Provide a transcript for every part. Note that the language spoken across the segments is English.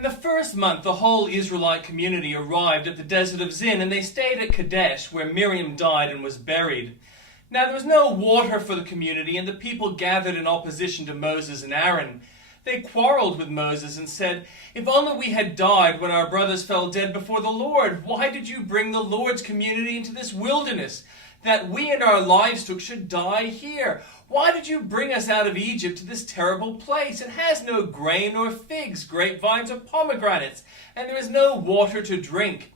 In the first month, the whole Israelite community arrived at the desert of Zin, and they stayed at Kadesh, where Miriam died and was buried. Now there was no water for the community, and the people gathered in opposition to Moses and Aaron. They quarreled with Moses and said, "If only we had died when our brothers fell dead before the Lord. Why did you bring the Lord's community into this wilderness, that we and our livestock should die here? Why did you bring us out of Egypt to this terrible place? It has no grain nor figs, grapevines or pomegranates, and there is no water to drink."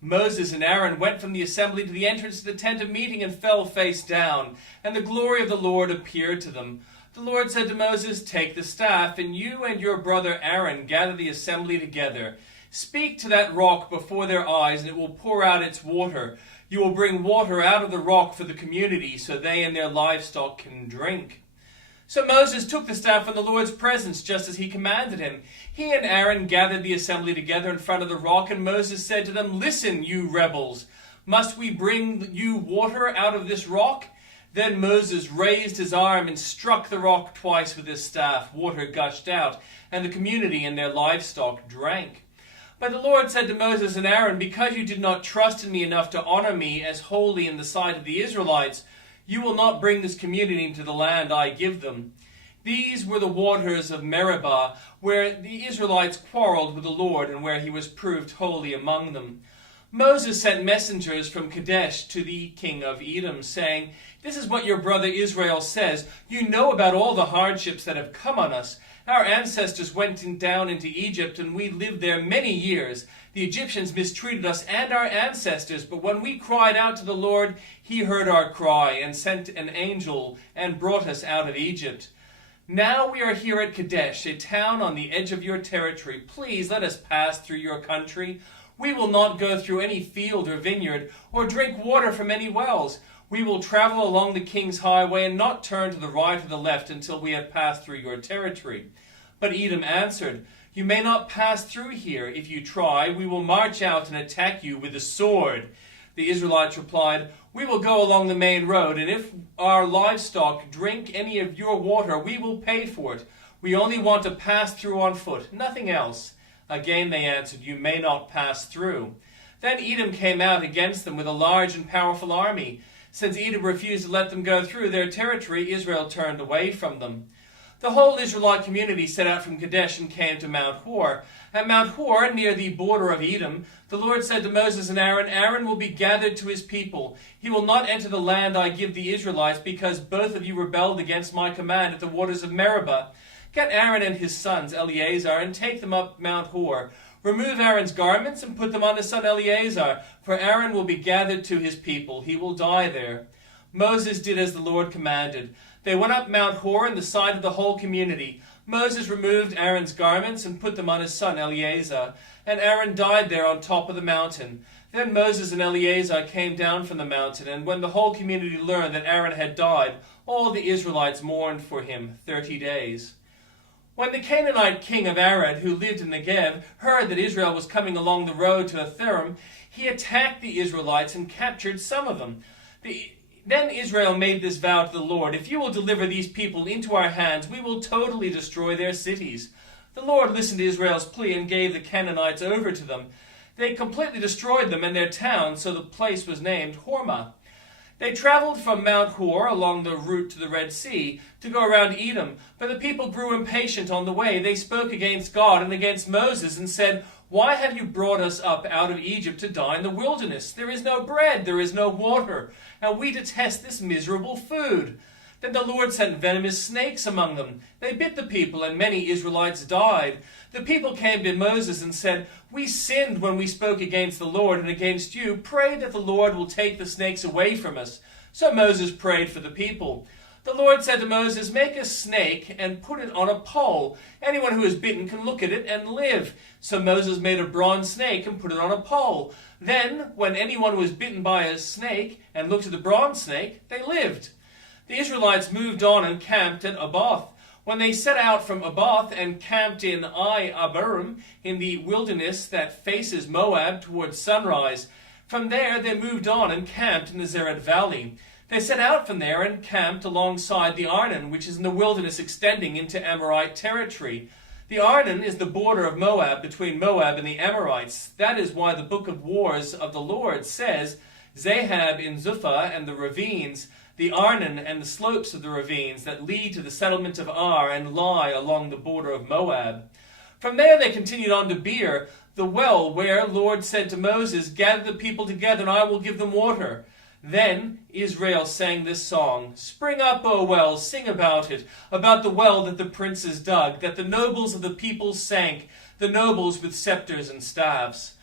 Moses and Aaron went from the assembly to the entrance to the tent of meeting and fell face down, and the glory of the Lord appeared to them. The Lord said to Moses, "Take the staff, and you and your brother Aaron gather the assembly together. Speak to that rock before their eyes, and it will pour out its water. You will bring water out of the rock for the community, so they and their livestock can drink." So Moses took the staff from the Lord's presence, just as he commanded him. He and Aaron gathered the assembly together in front of the rock, and Moses said to them, "Listen, you rebels, must we bring you water out of this rock?" Then Moses raised his arm and struck the rock twice with his staff. Water gushed out, and the community and their livestock drank. But the Lord said to Moses and Aaron, "Because you did not trust in me enough to honor me as holy in the sight of the Israelites, you will not bring this community into the land I give them." These were the waters of Meribah, where the Israelites quarreled with the Lord and where he was proved holy among them. Moses sent messengers from Kadesh to the king of Edom, saying, "This is what your brother Israel says. You know about all the hardships that have come on us. Our ancestors went down into Egypt, and we lived there many years. The Egyptians mistreated us and our ancestors, but when we cried out to the Lord, he heard our cry and sent an angel and brought us out of Egypt. Now we are here at Kadesh, a town on the edge of your territory. Please let us pass through your country. We will not go through any field or vineyard, or drink water from any wells. We will travel along the king's highway and not turn to the right or the left until we have passed through your territory." But Edom answered, "You may not pass through here. If you try, we will march out and attack you with the sword." The Israelites replied, "We will go along the main road, and if our livestock drink any of your water, we will pay for it. We only want to pass through on foot, nothing else." Again they answered, "You may not pass through." Then Edom came out against them with a large and powerful army. Since Edom refused to let them go through their territory, Israel turned away from them. The whole Israelite community set out from Kadesh and came to Mount Hor. At Mount Hor, near the border of Edom, the Lord said to Moses and Aaron, "Aaron will be gathered to his people. He will not enter the land I give the Israelites, because both of you rebelled against my command at the waters of Meribah. Get Aaron and his sons, Eleazar, and take them up Mount Hor. Remove Aaron's garments and put them on his son Eleazar, for Aaron will be gathered to his people. He will die there." Moses did as the Lord commanded. They went up Mount Hor in the sight of the whole community. Moses removed Aaron's garments and put them on his son Eleazar, and Aaron died there on top of the mountain. Then Moses and Eleazar came down from the mountain, and when the whole community learned that Aaron had died, all the Israelites mourned for him 30 days. When the Canaanite king of Arad, who lived in Negev, heard that Israel was coming along the road to Atharim, he attacked the Israelites and captured some of them. Then Israel made this vow to the Lord, "If you will deliver these people into our hands, we will totally destroy their cities." The Lord listened to Israel's plea and gave the Canaanites over to them. They completely destroyed them and their towns, so the place was named Hormah. They traveled from Mount Hor along the route to the Red Sea to go around Edom, but the people grew impatient on the way. They spoke against God and against Moses and said, "Why have you brought us up out of Egypt to die in the wilderness? There is no bread, there is no water, and we detest this miserable food." Then the Lord sent venomous snakes among them. They bit the people, and many Israelites died. The people came to Moses and said, "We sinned when we spoke against the Lord and against you. Pray that the Lord will take the snakes away from us." So Moses prayed for the people. The Lord said to Moses, "Make a snake and put it on a pole. Anyone who is bitten can look at it and live." So Moses made a bronze snake and put it on a pole. Then, when anyone was bitten by a snake and looked at the bronze snake, they lived. The Israelites moved on and camped at Oboth. When they set out from Oboth and camped in Abarim, in the wilderness that faces Moab towards sunrise, from there they moved on and camped in the Zered Valley. They set out from there and camped alongside the Arnon, which is in the wilderness extending into Amorite territory. The Arnon is the border of Moab between Moab and the Amorites. That is why the book of Wars of the Lord says, Zahab in Zuphah and the ravines, the Arnon and the slopes of the ravines that lead to the settlement of Ar and lie along the border of Moab. From there they continued on to Beer, the well where Lord said to Moses, Gather the people together and I will give them water. Then Israel sang this song, Spring up, O well, sing about it, about the well that the princes dug, that the nobles of the people sank, the nobles with scepters and staves.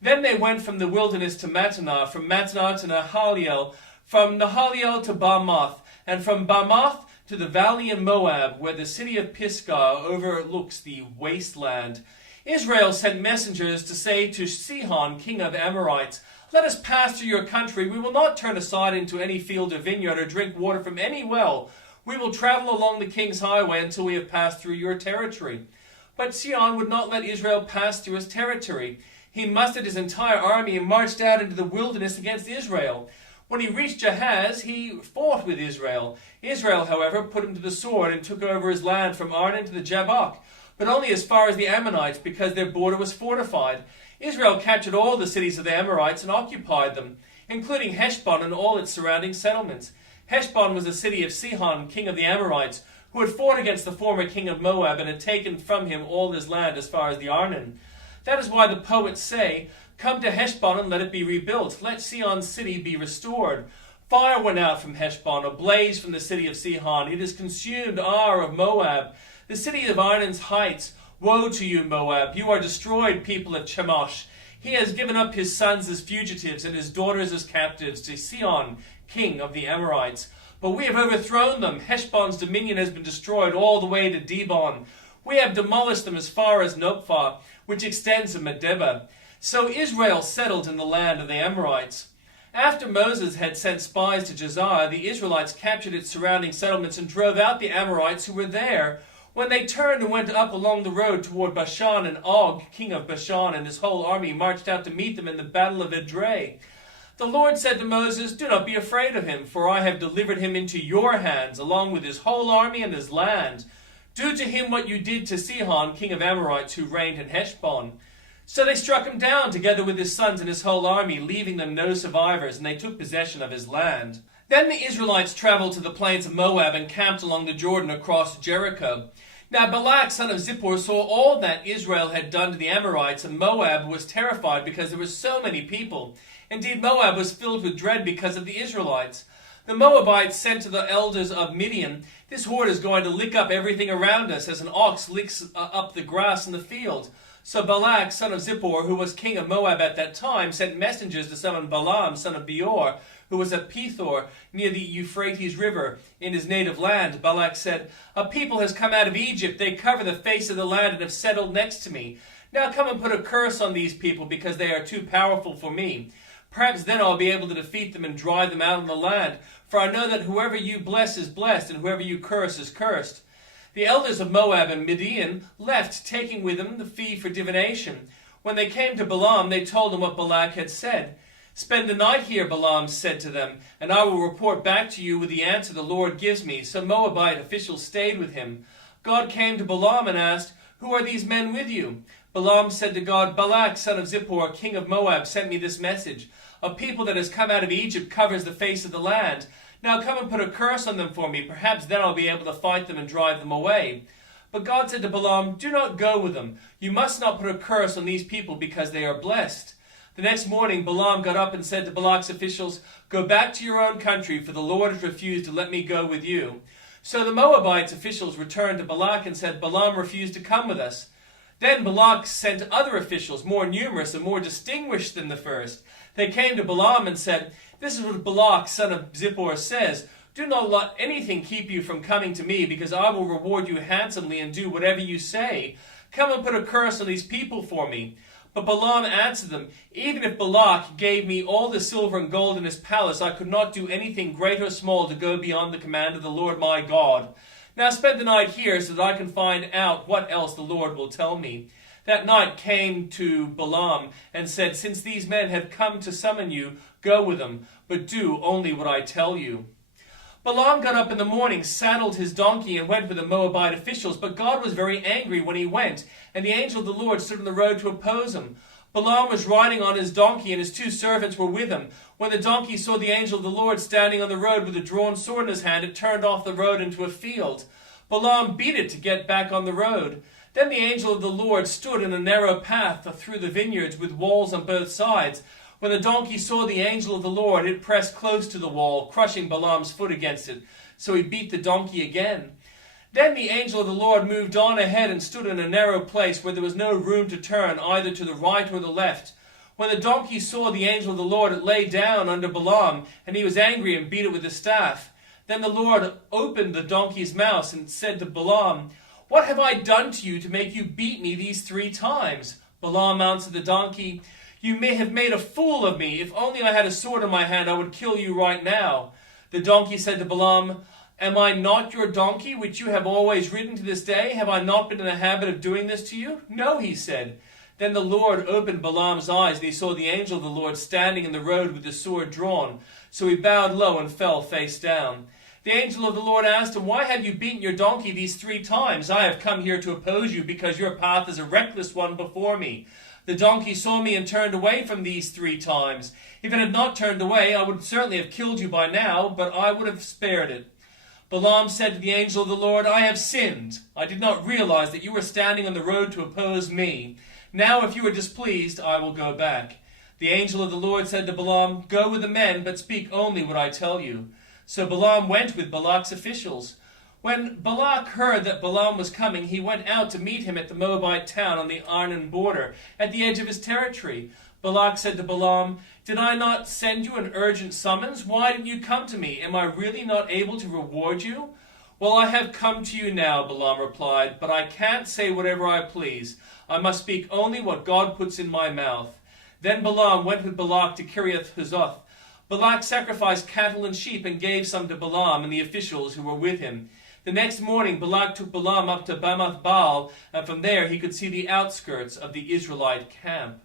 Then they went from the wilderness to Mattanah, from Mattanah to Nahaliel, from Nahaliel to Bamoth, and from Bamoth to the valley in Moab, where the city of Pisgah overlooks the wasteland. Israel sent messengers to say to Sihon, king of Amorites, Let us pass through your country. We will not turn aside into any field or vineyard or drink water from any well. We will travel along the king's highway until we have passed through your territory. But Sihon would not let Israel pass through his territory. He mustered his entire army and marched out into the wilderness against Israel. When he reached Jahaz, he fought with Israel. Israel, however, put him to the sword and took over his land from Arnon to the Jabbok, but only as far as the Ammonites, because their border was fortified. Israel captured all the cities of the Amorites and occupied them, including Heshbon and all its surrounding settlements. Heshbon was the city of Sihon, king of the Amorites, who had fought against the former king of Moab and had taken from him all his land as far as the Arnon. That is why the poets say, Come to Heshbon and let it be rebuilt. Let Sihon's city be restored. Fire went out from Heshbon, a blaze from the city of Sihon. It has consumed Ar of Moab, the city of Arnon's heights. Woe to you, Moab! You are destroyed, people of Chemosh. He has given up his sons as fugitives and his daughters as captives to Sihon, king of the Amorites. But we have overthrown them. Heshbon's dominion has been destroyed all the way to Dibon. We have demolished them as far as Nopha, which extends to Medeba. So Israel settled in the land of the Amorites. After Moses had sent spies to Jazer, the Israelites captured its surrounding settlements and drove out the Amorites who were there. When they turned and went up along the road toward Bashan, and Og, king of Bashan, and his whole army marched out to meet them in the battle of Edrei. The Lord said to Moses, Do not be afraid of him, for I have delivered him into your hands, along with his whole army and his land. Do to him what you did to Sihon, king of Amorites, who reigned in Heshbon. So they struck him down, together with his sons and his whole army, leaving them no survivors, and they took possession of his land. Then the Israelites traveled to the plains of Moab and camped along the Jordan across Jericho. Now Balak, son of Zippor, saw all that Israel had done to the Amorites, and Moab was terrified because there were so many people. Indeed, Moab was filled with dread because of the Israelites. The Moabites sent to the elders of Midian, This horde is going to lick up everything around us, as an ox licks up the grass in the field. So Balak, son of Zippor, who was king of Moab at that time, sent messengers to summon Balaam, son of Beor, who was at Pethor, near the Euphrates River, in his native land. Balak said, A people has come out of Egypt. They cover the face of the land and have settled next to me. Now come and put a curse on these people, because they are too powerful for me. Perhaps then I'll be able to defeat them and drive them out of the land. For I know that whoever you bless is blessed, and whoever you curse is cursed. The elders of Moab and Midian left, taking with them the fee for divination. When they came to Balaam, they told him what Balak had said. Spend the night here, Balaam said to them, and I will report back to you with the answer the Lord gives me. So Moabite officials stayed with him. God came to Balaam and asked, Who are these men with you? Balaam said to God, Balak, son of Zippor, king of Moab, sent me this message. A people that has come out of Egypt covers the face of the land. Now come and put a curse on them for me. Perhaps then I'll be able to fight them and drive them away. But God said to Balaam, Do not go with them. You must not put a curse on these people because they are blessed. The next morning Balaam got up and said to Balak's officials, Go back to your own country, for the Lord has refused to let me go with you. So the Moabites' officials returned to Balak and said, Balaam refused to come with us. Then Balak sent other officials, more numerous and more distinguished than the first. They came to Balaam and said, This is what Balak, son of Zippor, says. Do not let anything keep you from coming to me, because I will reward you handsomely and do whatever you say. Come and put a curse on these people for me. But Balaam answered them, Even if Balak gave me all the silver and gold in his palace, I could not do anything great or small to go beyond the command of the Lord my God. Now spend the night here so that I can find out what else the Lord will tell me. That night came to Balaam and said, Since these men have come to summon you, go with them, but do only what I tell you. Balaam got up in the morning, saddled his donkey, and went with the Moabite officials. But God was very angry when he went, and the angel of the Lord stood on the road to oppose him. Balaam was riding on his donkey, and his 2 servants were with him. When the donkey saw the angel of the Lord standing on the road with a drawn sword in his hand, it turned off the road into a field. Balaam beat it to get back on the road. Then the angel of the Lord stood in a narrow path through the vineyards with walls on both sides. When the donkey saw the angel of the Lord, it pressed close to the wall, crushing Balaam's foot against it. So he beat the donkey again. Then the angel of the Lord moved on ahead and stood in a narrow place where there was no room to turn, either to the right or the left. When the donkey saw the angel of the Lord, it lay down under Balaam, and he was angry and beat it with his staff. Then the Lord opened the donkey's mouth and said to Balaam, "What have I done to you to make you beat me these 3 times?" Balaam answered the donkey, "You may have made a fool of me. If only I had a sword in my hand, I would kill you right now." The donkey said to Balaam, "Am I not your donkey, which you have always ridden to this day? Have I not been in the habit of doing this to you?" "No," he said. Then the Lord opened Balaam's eyes, and he saw the angel of the Lord standing in the road with the sword drawn. So he bowed low and fell face down. The angel of the Lord asked him, "Why have you beaten your donkey these 3 times? I have come here to oppose you, because your path is a reckless one before me. The donkey saw me and turned away from these 3 times. If it had not turned away, I would certainly have killed you by now, but I would have spared it." Balaam said to the angel of the Lord, "I have sinned. I did not realize that you were standing on the road to oppose me. Now, if you are displeased, I will go back." The angel of the Lord said to Balaam, "Go with the men, but speak only what I tell you." So Balaam went with Balak's officials. When Balak heard that Balaam was coming, he went out to meet him at the Moabite town on the Arnon border, at the edge of his territory. Balak said to Balaam, "Did I not send you an urgent summons? Why didn't you come to me? Am I really not able to reward you?" "Well, I have come to you now," Balaam replied, "but I can't say whatever I please. I must speak only what God puts in my mouth." Then Balaam went with Balak to Kiriath Huzoth. Balak sacrificed cattle and sheep and gave some to Balaam and the officials who were with him. The next morning Balak took Balaam up to Bamoth Baal, and from there he could see the outskirts of the Israelite camp.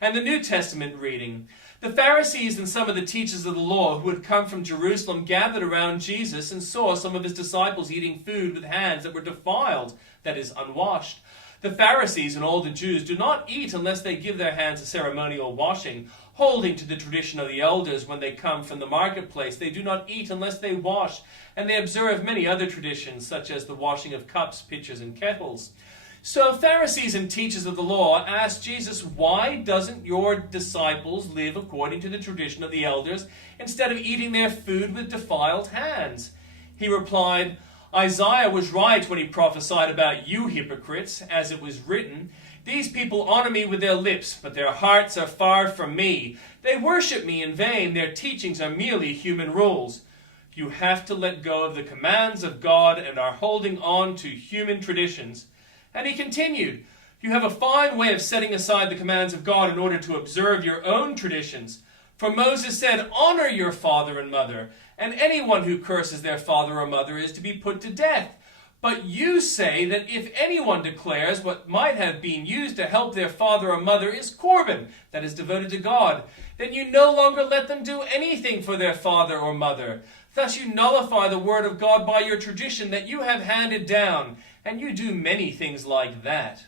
And the New Testament reading. The Pharisees and some of the teachers of the law who had come from Jerusalem gathered around Jesus and saw some of his disciples eating food with hands that were defiled, that is, unwashed. The Pharisees and all the Jews do not eat unless they give their hands a ceremonial washing. Holding to the tradition of the elders, when they come from the marketplace, they do not eat unless they wash, and they observe many other traditions, such as the washing of cups, pitchers, and kettles. So Pharisees and teachers of the law asked Jesus, "Why doesn't your disciples live according to the tradition of the elders, instead of eating their food with defiled hands?" He replied, "Isaiah was right when he prophesied about you hypocrites, as it was written, 'These people honor me with their lips, but their hearts are far from me. They worship me in vain. Their teachings are merely human rules.'" You have to let go of the commands of God and are holding on to human traditions. And he continued, "You have a fine way of setting aside the commands of God in order to observe your own traditions. For Moses said, 'Honor your father and mother,' and anyone who curses their father or mother is to be put to death. But you say that if anyone declares what might have been used to help their father or mother is Corban, that is devoted to God, then you no longer let them do anything for their father or mother. Thus you nullify the word of God by your tradition that you have handed down, and you do many things like that."